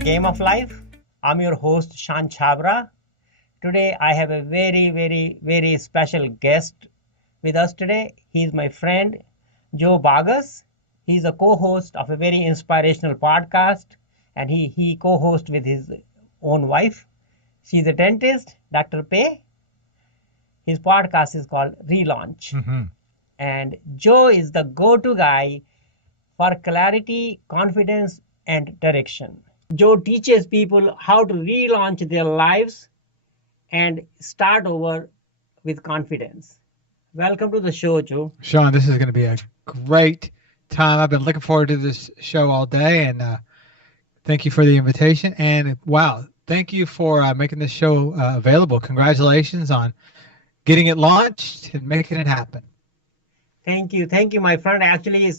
Game of Life. I'm your host, Shawn Chhabra. Today, I have a very special guest with us today. He's my friend, Joe Boggess. He's a co-host of a very inspirational podcast, and he co-hosts with his own wife. She's a dentist, Dr. Pei. His podcast is called Relaunch. And Joe is the go-to guy for clarity, confidence, and direction. Joe teaches people how to relaunch their lives and start over with confidence. Welcome to the show, Joe. Shawn, this is going to be a great time. I've been looking forward to this show all day, and thank you for the invitation. And wow, thank you for making this show available. Congratulations on getting it launched and making it happen. Thank you, my friend. Actually,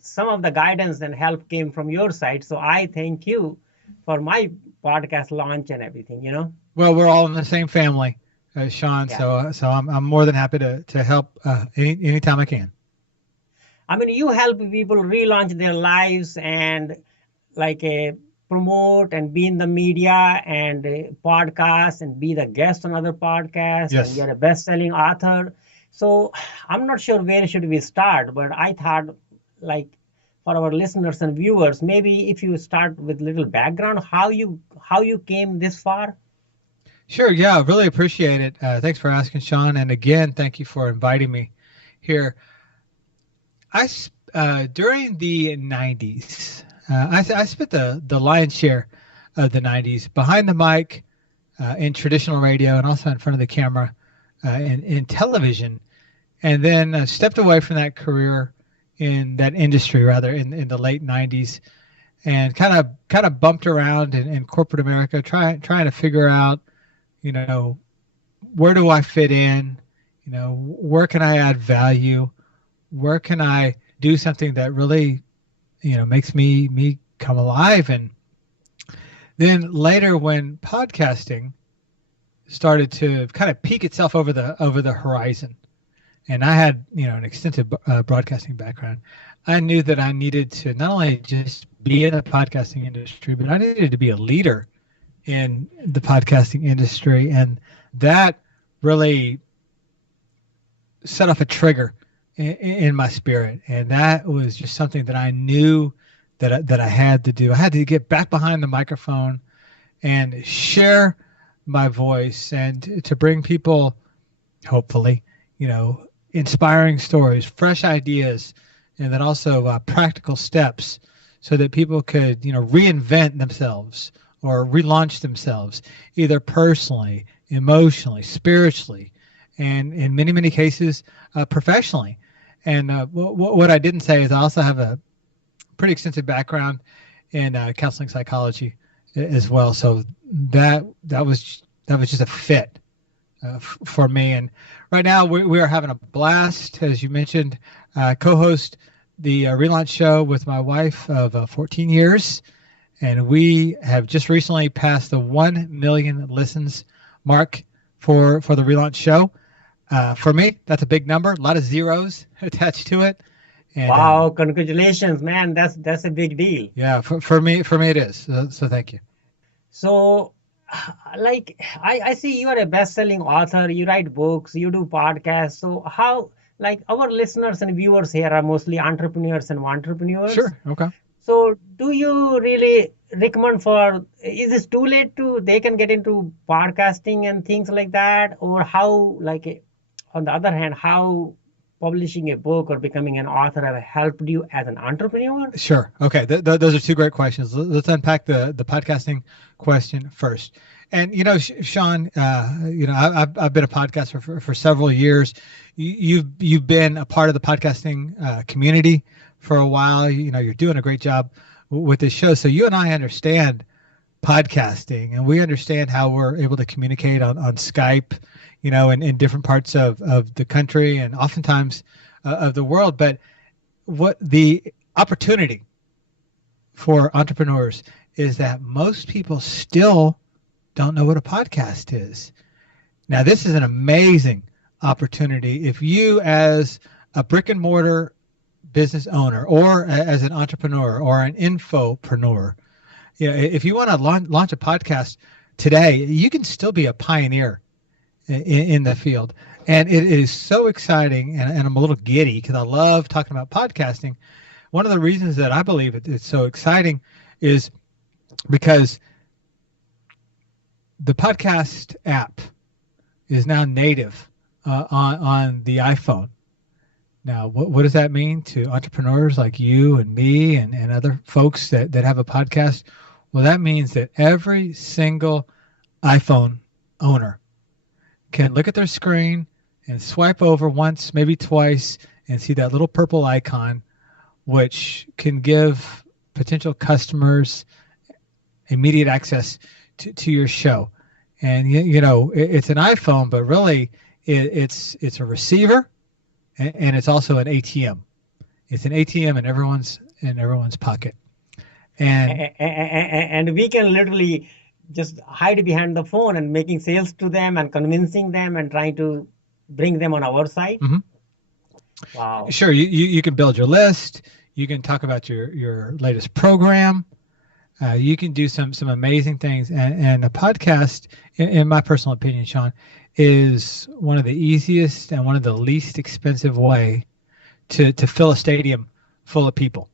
some of the guidance and help came from your side, so I thank you for my podcast launch and everything. Well, we're all in the same family, Shawn. Yeah. So I'm more than happy to help anytime I can. I mean, you help people relaunch their lives and promote and be in the media and podcasts and be the guest on other podcasts. Yes. And you're a best-selling author. So I'm not sure where should we start, but I thought for our listeners and viewers, maybe if you start with little background, how you came this far. Sure. Yeah, really appreciate it. Thanks for asking, Shawn. And again, thank you for inviting me here. During the 90s, I spent the lion's share of the 90s behind the mic in traditional radio and also in front of the camera in television, and then stepped away from that career in that industry rather in the late 90s, and kind of bumped around in corporate America trying to figure out, where do I fit in, where can I add value, where can I do something that really makes me come alive. And then later, when podcasting started to kind of peek itself over the horizon, and I had an extensive broadcasting background, I knew that I needed to not only just be in the podcasting industry, but I needed to be a leader in the podcasting industry. And that really set off a trigger in my spirit. And that was just something that I knew that I had to do. I had to get back behind the microphone and share my voice and to bring people, hopefully, inspiring stories, fresh ideas, and then also practical steps so that people could, reinvent themselves or relaunch themselves, either personally, emotionally, spiritually, and in many cases, professionally. And what I didn't say is I also have a pretty extensive background in counseling psychology as well. So that was just a fit for me. And right now we are having a blast, as you mentioned. Co-host the Relaunch show with my wife of 14 years, and we have just recently passed the 1 million listens mark for the Relaunch show. For me, that's a big number. A lot of zeros attached to it. And, wow! Congratulations, man. That's a big deal. Yeah, for me it is. So thank you. So, I see you are a best-selling author. You write books. You do podcasts. So how, our listeners and viewers here are mostly entrepreneurs and entrepreneurs. Sure. Okay. So do you really recommend is this too late they can get into podcasting and things like that? Or how, on the other hand, how publishing a book or becoming an author have helped you as an entrepreneur? Sure. Okay. Those are two great questions. Let's unpack the podcasting question first. And, Shawn, I've been a podcaster for several years. You've been a part of the podcasting community for a while. You're doing a great job with this show. So you and I understand podcasting, and we understand how we're able to communicate on Skype, in different parts of the country and oftentimes of the world. But what the opportunity for entrepreneurs is that most people still don't know what a podcast is. Now, this is an amazing opportunity. If you, as a brick and mortar business owner or as an entrepreneur or an infopreneur, if you want to launch a podcast today, you can still be a pioneer in the field. And it is so exciting. And I'm a little giddy because I love talking about podcasting. One of the reasons that I believe it's so exciting is because the podcast app is now native on the iPhone. Now, what does that mean to entrepreneurs like you and me and other folks that have a podcast? Well, that means that every single iPhone owner can look at their screen and swipe over once, maybe twice, and see that little purple icon, which can give potential customers immediate access to your show. And it's an iPhone, but really it's a receiver, and it's also an ATM. It's an ATM in everyone's pocket. And we can literally just hide behind the phone and making sales to them and convincing them and trying to bring them on our side. Mm-hmm. Wow. Sure. You can build your list. You can talk about your latest program. You can do some amazing things. And a podcast, in my personal opinion, Shawn, is one of the easiest and one of the least expensive way to fill a stadium full of people.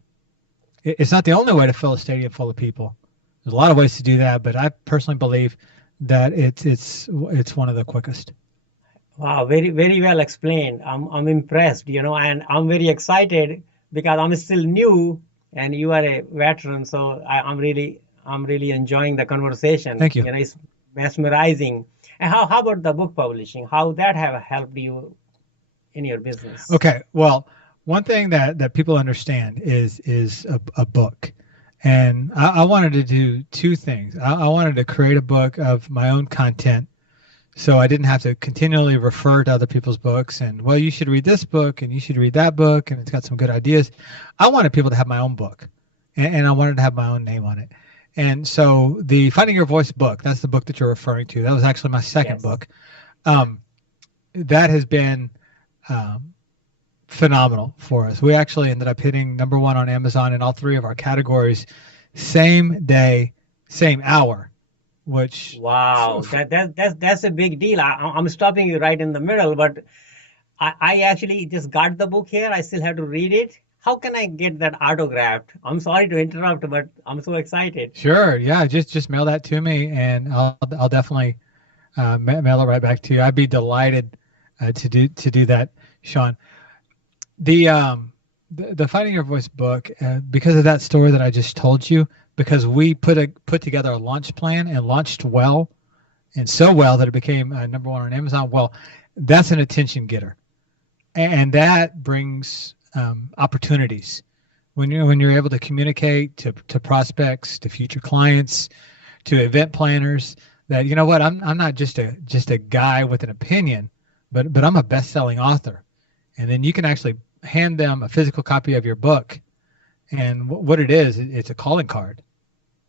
It's not the only way to fill a stadium full of people. There's a lot of ways to do that, but I personally believe that it's one of the quickest. Wow, very, very well explained. I'm impressed, and I'm very excited because I'm still new and you are a veteran. So I'm really enjoying the conversation. Thank you. It's mesmerizing. And how about the book publishing? How that have helped you in your business? Okay. Well, one thing that people understand is a book. And I wanted to do two things. I wanted to create a book of my own content, so I didn't have to continually refer to other people's books and, well, you should read this book and you should read that book and it's got some good ideas. I wanted people to have my own book, and I wanted to have my own name on it. And so the Finding Your Voice book, that's the book that you're referring to. That was actually my second book. That has been phenomenal for us. We actually ended up hitting #1 on Amazon in all three of our categories, same day, same hour. Which wow, that's a big deal. I'm stopping you right in the middle, but I actually just got the book here. I still have to read it. How can I get that autographed? I'm sorry to interrupt, but I'm so excited. Sure, yeah, just mail that to me, and I'll definitely mail it right back to you. I'd be delighted to do that, Shawn. The Finding Your Voice book, because of that story that I just told you, because we put together a launch plan and launched well, and so well that it became #1 on Amazon. Well, that's an attention getter, and that brings opportunities when you're able to communicate to prospects, to future clients, to event planners. That, you know what, I'm not just a guy with an opinion, but I'm a best-selling author, and then you can actually hand them a physical copy of your book, and what it is, it's a calling card.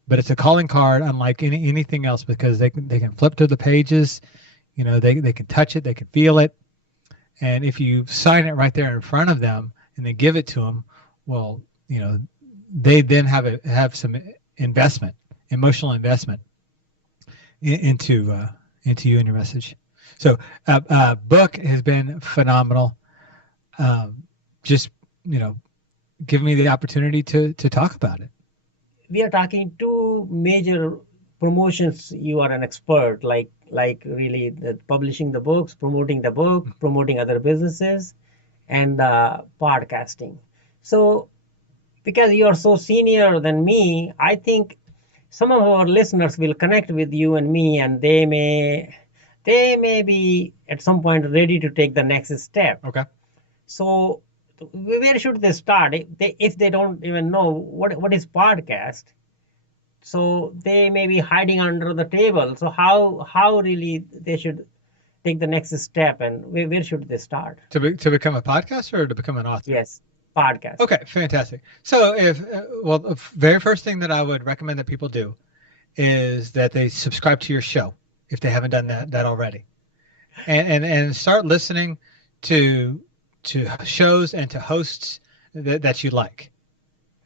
But it's a calling card unlike anything else, because they can flip through the pages, they can touch it, they can feel it, and if you sign it right there in front of them and then give it to them, well, they then have some investment, emotional investment into you and your message. So book has been phenomenal. Just give me the opportunity to talk about it. We are talking two major promotions. You are an expert, like really publishing the books, promoting the book, promoting other businesses, and podcasting. So because you are so senior than me, I think some of our listeners will connect with you and me, and they may be at some point ready to take the next step. Okay. So where should they start if they don't even know what is podcast? So they may be hiding under the table. So how really they should take the next step, and where should they start? To become a podcaster or to become an author? Yes, podcast. Okay, fantastic. So the very first thing that I would recommend that people do is that they subscribe to your show if they haven't done that already, and start listening to shows and to hosts that you like.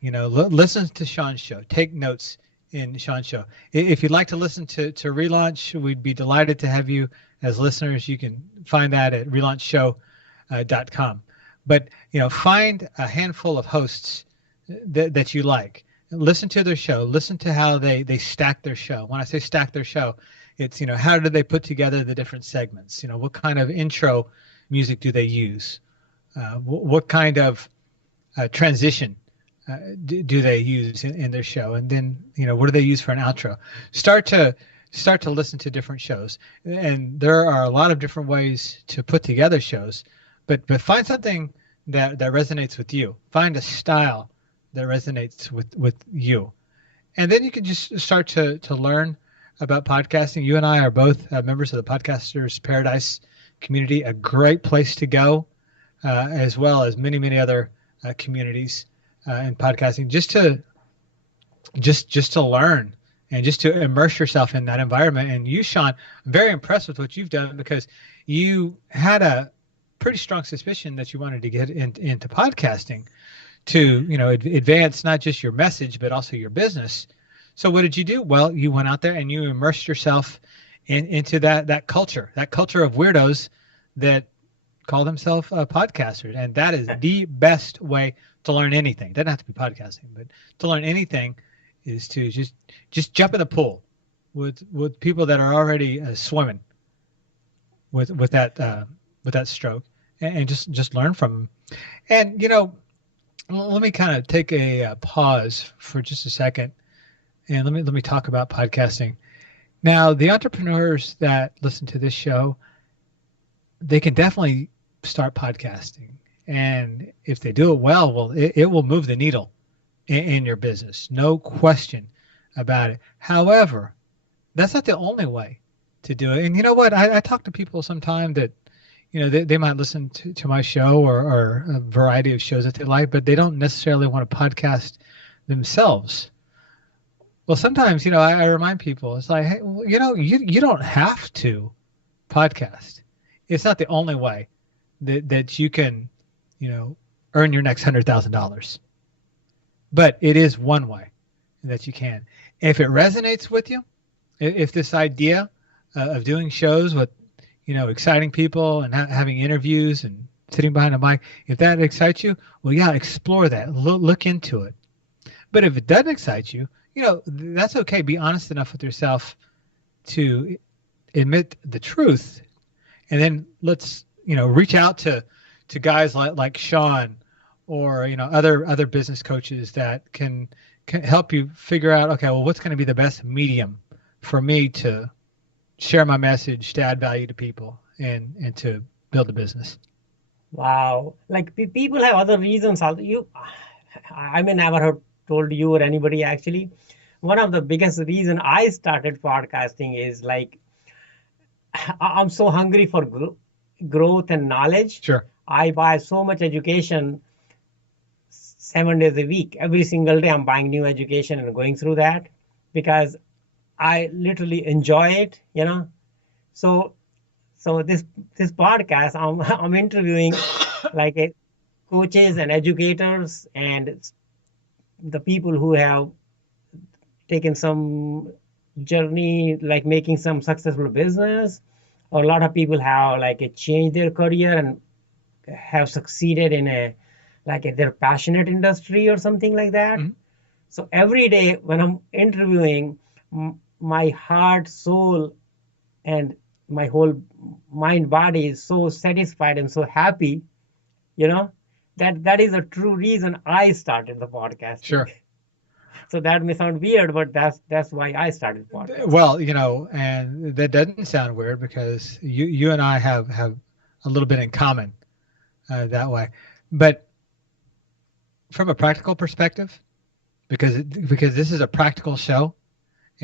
Listen to Shawn's show, take notes in Shawn's show. If you'd like to listen to Relaunch, we'd be delighted to have you as listeners. You can find that at relaunchshow.com. But find a handful of hosts that you like. Listen to their show. Listen to how they stack their show. When I say stack their show, it's how do they put together the different segments? What kind of intro music do they use? What kind of transition do they use in their show? And then what do they use for an outro? Start to listen to different shows, and there are a lot of different ways to put together shows. But find something that resonates with you. Find a style that resonates with you, and then you can just start to learn about podcasting. You and I are both members of the Podcasters Paradise community, a great place to go, as well as many other communities in podcasting, just to learn and just to immerse yourself in that environment. And you, Shawn, I'm very impressed with what you've done, because you had a pretty strong suspicion that you wanted to get into podcasting to advance not just your message but also your business. So what did you do? Well, you went out there and you immersed yourself into that culture of weirdos that call themselves podcasters, and that is the best way to learn anything. It doesn't have to be podcasting, but to learn anything is to just jump in the pool with people that are already swimming with that stroke, and just learn from them. And let me kind of take a pause for just a second, and let me talk about podcasting. Now, the entrepreneurs that listen to this show, they can definitely start podcasting, and if they do it well, it will move the needle in your business, no question about it. However, that's not the only way to do it. And you know what? I talk to people sometimes that they might listen to my show or a variety of shows that they like, but they don't necessarily want to podcast themselves. Well, sometimes, I remind people, it's like, hey, you don't have to podcast. It's not the only way that you can, earn your next $100,000. But it is one way that you can. If it resonates with you, if this idea of doing shows with, exciting people and having interviews and sitting behind a mic, if that excites you, well, yeah, explore that. Look into it. But if it doesn't excite you, that's okay. Be honest enough with yourself to admit the truth, and then let's reach out to guys like Shawn or other business coaches that can help you figure out, okay, well, what's going to be the best medium for me to share my message, to add value to people, and to build a business. Wow. Like people have other reasons. I may never have told you or anybody actually. One of the biggest reason I started podcasting is like, I'm so hungry for growth and knowledge. Sure. I buy so much education 7 days a week. Every single day I'm buying new education and going through that because I literally enjoy it, So this podcast, I'm interviewing like coaches and educators and the people who have taken some journey, like making some successful business, or a lot of people have like changed their career and have succeeded in their passionate industry or something like that. Mm-hmm. So every day when I'm interviewing, my heart, soul, and my whole mind, body is so satisfied and so happy, that is a true reason I started the podcast. Sure. So that may sound weird, but that's why I started podcasting. Well, and that doesn't sound weird because you and I have a little bit in common that way. But from a practical perspective, because this is a practical show,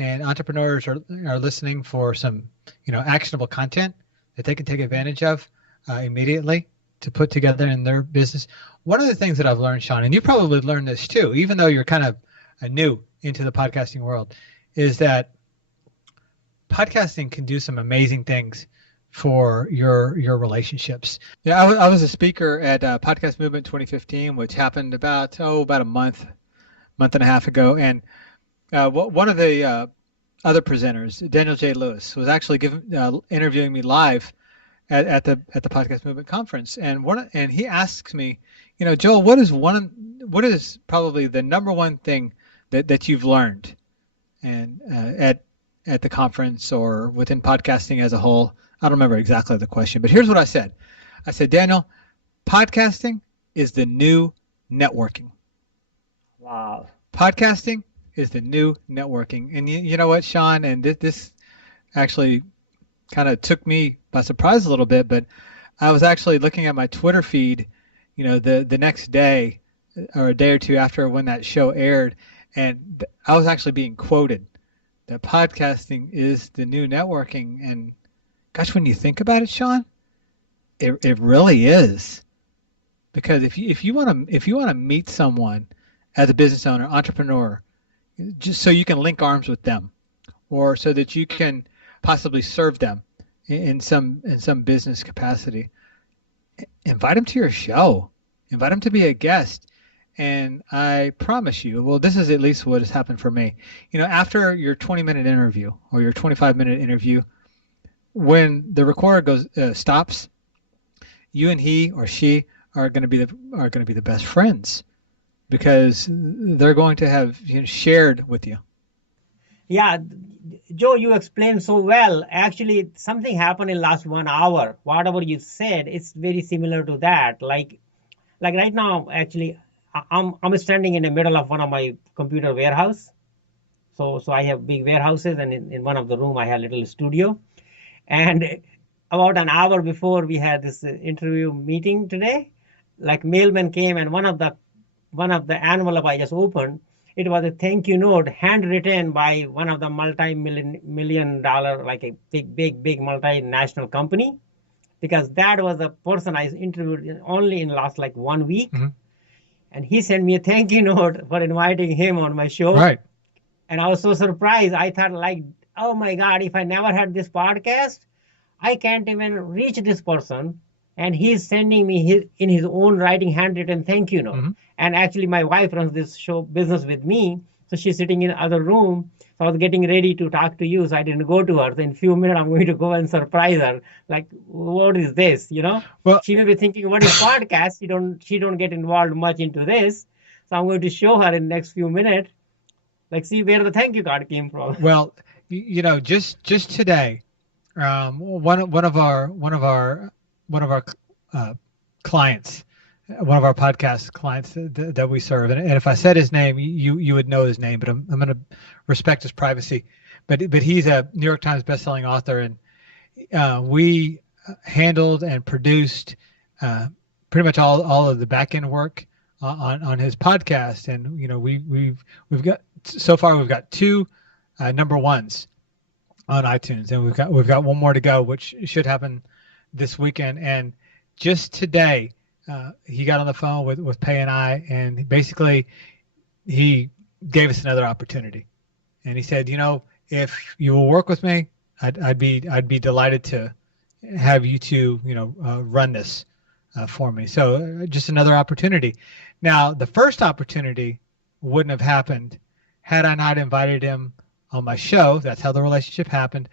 and entrepreneurs are listening for some actionable content that they can take advantage of immediately to put together in their business. One of the things that I've learned, Shawn, and you probably learned this too, even though you're kind of new into the podcasting world, is that podcasting can do some amazing things for your relationships. Yeah, I was a speaker at Podcast Movement 2015, which happened about a month and a half ago, and one of the other presenters, Daniel J. Lewis, was actually interviewing me live at the Podcast Movement Conference, and he asks me, Joel, what is probably the number one thing that you've learned and at the conference or within podcasting as a whole? I don't remember exactly the question, but here's what I said. I said, Daniel, podcasting is the new networking. Wow. Podcasting is the new networking. And you know what, Shawn, and this actually kind of took me by surprise a little bit, but I was actually looking at my Twitter feed, the next day or a day or two after when that show aired, and I was actually being quoted that podcasting is the new networking. And gosh, when you think about it, Shawn, it really is. Because if you want to meet someone as a business owner, entrepreneur, just so you can link arms with them, or so that you can possibly serve them in some business capacity, invite them to your show, invite them to be a guest. And I promise you, well, this is at least what has happened for me. After your 20-minute interview or your 25-minute interview, when the recorder stops, you and he or she are going to be the best friends, because they're going to have shared with you. Yeah, Joe, you explained so well. Actually, something happened in last 1 hour. Whatever you said, it's very similar to that. Like right now, actually, I'm standing in the middle of one of my computer warehouse. So I have big warehouses, and in one of the room I have a little studio. And about an hour before we had this interview meeting today, like mailman came, and one of the envelope I just opened, it was a thank you note handwritten by one of the multi-million dollar, like a big multinational company, because that was the person I interviewed only in last like 1 week. Mm-hmm. And he sent me a thank you note for inviting him on my show. Right. And I was so surprised. I thought, like, oh my God, if I never had this podcast, I can't even reach this person. And he's sending me in his own writing handwritten thank you note. Mm-hmm. And actually, my wife runs this show business with me. So she's sitting in the other room. So I was getting ready to talk to you. So I didn't go to her. So in a few minutes, I'm going to go and surprise her. Like, what is this? Well, she may be thinking, what is podcast? She don't get involved much into this. So I'm going to show her in the next few minutes. Like, see where the thank you card came from. Well, just today, one of our clients, one of our podcast clients that we serve, and if I said his name, you would know his name, but I'm going to respect his privacy. But he's a New York Times bestselling author, and we handled and produced pretty much all of the back end work on his podcast. And we've got two number ones on iTunes, and we've got one more to go, which should happen this weekend. And just today, he got on the phone with Pay and I, and basically he gave us another opportunity. And he said, if you will work with me, I'd be delighted to have you two, run this for me. So just another opportunity. Now, the first opportunity wouldn't have happened had I not invited him on my show. That's how the relationship happened.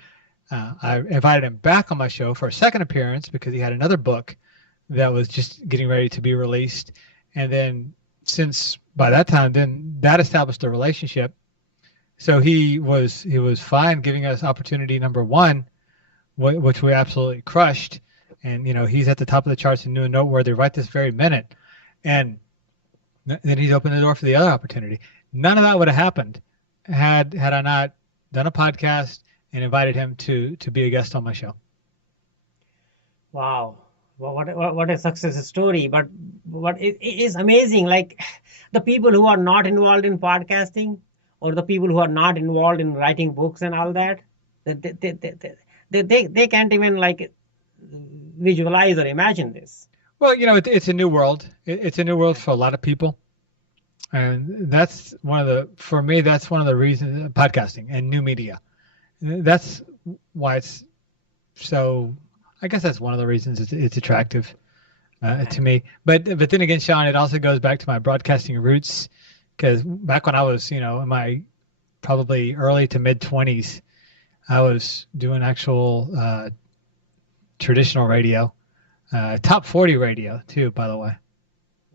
I invited him back on my show for a second appearance because he had another book that was just getting ready to be released. And then since by that time, then that established a relationship. So he was fine giving us opportunity number one, which we absolutely crushed. And, he's at the top of the charts and new and noteworthy right this very minute. And then he's opened the door for the other opportunity. None of that would have happened had I not done a podcast and invited him to be a guest on my show. Wow. What a success story. But what it is amazing, like the people who are not involved in podcasting, or the people who are not involved in writing books and all that, they can't even like visualize or imagine this. Well, it's a new world. It's a new world for a lot of people. And that's one of the reasons, podcasting and new media. That's why it's so, I guess that's one of the reasons it's attractive to me. But then again, Shawn, it also goes back to my broadcasting roots, because back when I was, in my probably early to mid 20s, I was doing actual traditional radio, top 40 radio too, by the way.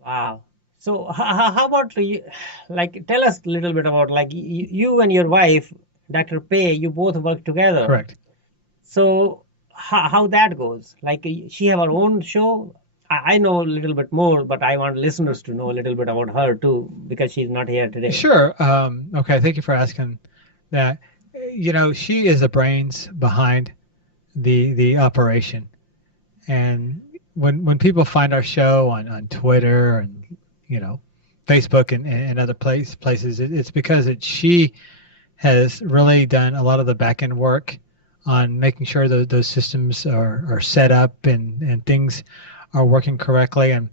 Wow. So how about you, like tell us a little bit about like you and your wife, Dr. Pei, you both work together. Correct. So how that goes? Like she have her own show. I know a little bit more, but I want listeners to know a little bit about her too because she's not here today. Sure. Okay. Thank you for asking that. She is the brains behind the operation. And when people find our show on Twitter and, Facebook and other places, it's because she has really done a lot of the back end work on making sure that those systems are set up and things are working correctly. And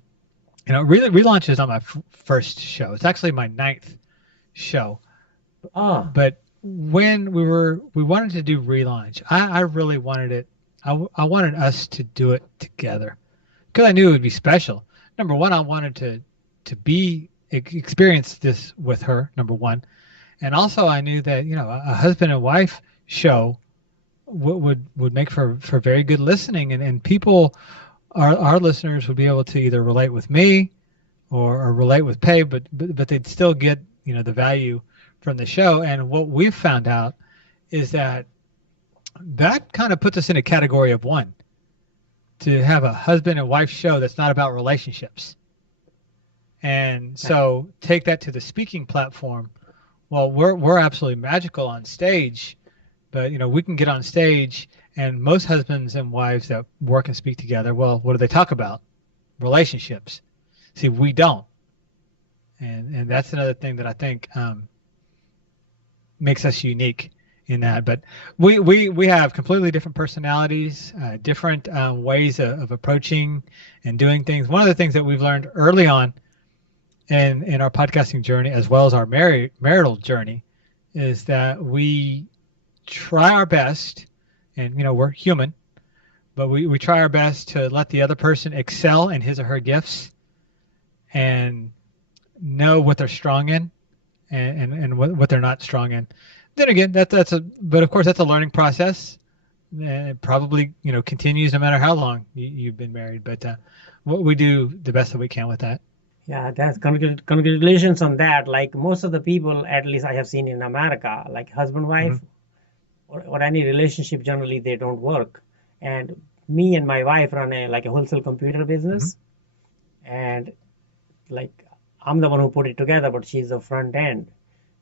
really, Relaunch is not my first show. It's actually my 9th show. But when we wanted to do Relaunch, I really wanted it. I wanted us to do it together because I knew it would be special. Number one, I wanted to experience this with her. Number one, and also I knew that a husband and wife show would make for very good listening, and people. Our listeners would be able to either relate with me or relate with Pei, but they'd still get the value from the show. And what we've found out is that kind of puts us in a category of one, to have a husband and wife show that's not about relationships. And so take that to the speaking platform. Well, we're absolutely magical on stage, but we can get on stage. And most husbands and wives that work and speak together, well, what do they talk about? Relationships. See, we don't. And that's another thing that I think makes us unique in that. But we have completely different personalities, different ways of approaching and doing things. One of the things that we've learned early on in our podcasting journey, as well as our marital journey, is that we try our best. And, we're human, but we try our best to let the other person excel in his or her gifts and know what they're strong in and what they're not strong in. Then again, but of course that's a learning process. And it probably, continues no matter how long you've been married, but what we do the best that we can with that. Yeah, that's congratulations on that. Like most of the people, at least I have seen in America, like husband, wife, Mm-hmm. or any relationship, generally they don't work. And me and my wife run a wholesale computer business, and like I'm the one who put it together, but she's the front end.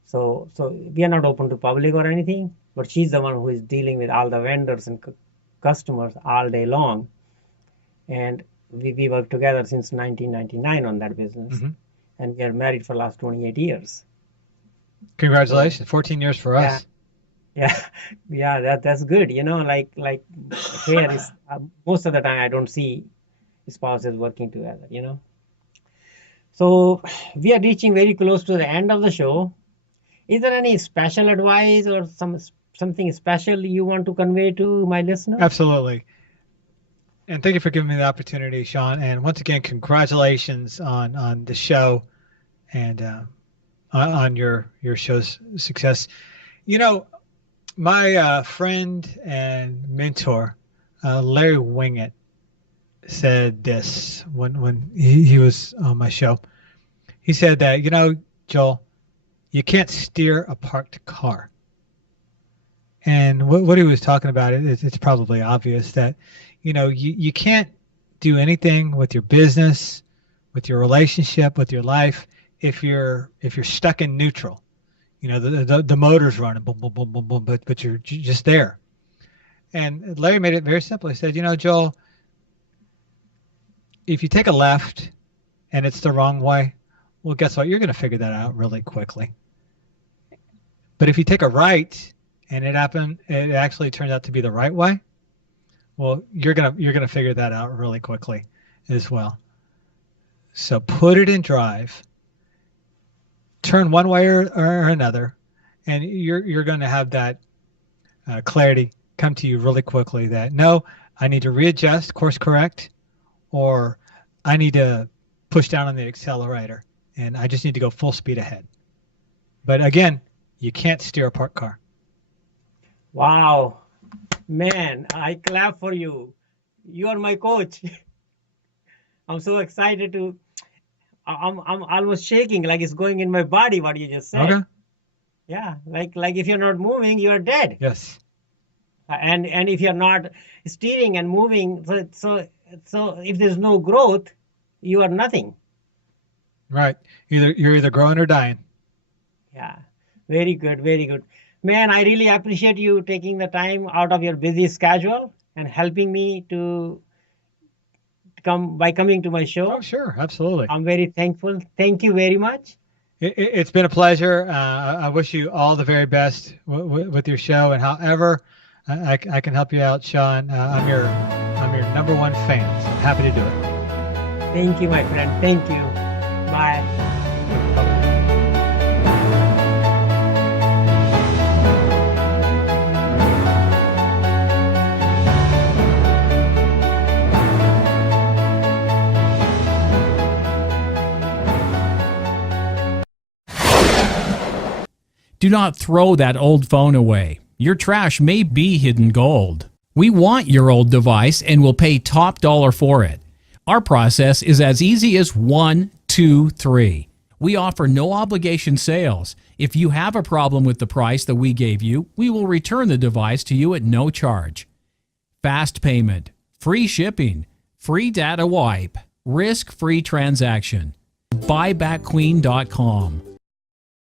So we are not open to public or anything, but she's the one who is dealing with all the vendors and customers all day long. And we worked together since 1999 on that business, and we are married for the last 28 years. Congratulations, 14 years for us. Yeah, that's good. Like here is most of the time I don't see spouses working together. So we are reaching very close to the end of the show. Is there any special advice or something special you want to convey to my listeners? Absolutely. And thank you for giving me the opportunity, Shawn. And once again, congratulations on the show and on your show's success. My friend and mentor, Larry Wingett, said this when he was on my show. He said that, Joel, you can't steer a parked car. And what he was talking about, it's probably obvious that, you can't do anything with your business, with your relationship, with your life, if you're stuck in neutral. The motor's running, boom, boom, boom, boom, boom, but you're just there. And Larry made it very simple. He said, Joel, if you take a left and it's the wrong way, well, guess what? You're going to figure that out really quickly. But if you take a right and it actually turns out to be the right way, well, you're gonna figure that out really quickly as well. So put it in drive, turn one way or another, and you're going to have that clarity come to you really quickly that, no, I need to readjust, course correct, or I need to push down on the accelerator and I just need to go full speed ahead. But again, you can't steer a parked car. Wow. Man, I clap for you. You are my coach. I'm so excited to. I'm almost shaking, like it's going in my body. What you just said. Okay. Yeah, like if you're not moving, you're dead. Yes. And if you're not steering and moving, so if there's no growth, you are nothing. Right. You're either growing or dying. Yeah. Very good. Very good. Man, I really appreciate you taking the time out of your busy schedule and helping me to coming to my show. Oh, sure. Absolutely. I'm very thankful. Thank you very much. It's been a pleasure. I wish you all the very best with your show, and however I can help you out, Shawn. I'm your number one fan. So I'm happy to do it. Thank you, my friend. Thank you. Bye. Do not throw that old phone away. Your trash may be hidden gold. We want your old device and will pay top dollar for it. Our process is as easy as 1, 2, 3. We offer no obligation sales. If you have a problem with the price that we gave you, we will return the device to you at no charge. Fast payment, free shipping, free data wipe, risk-free transaction. Buybackqueen.com.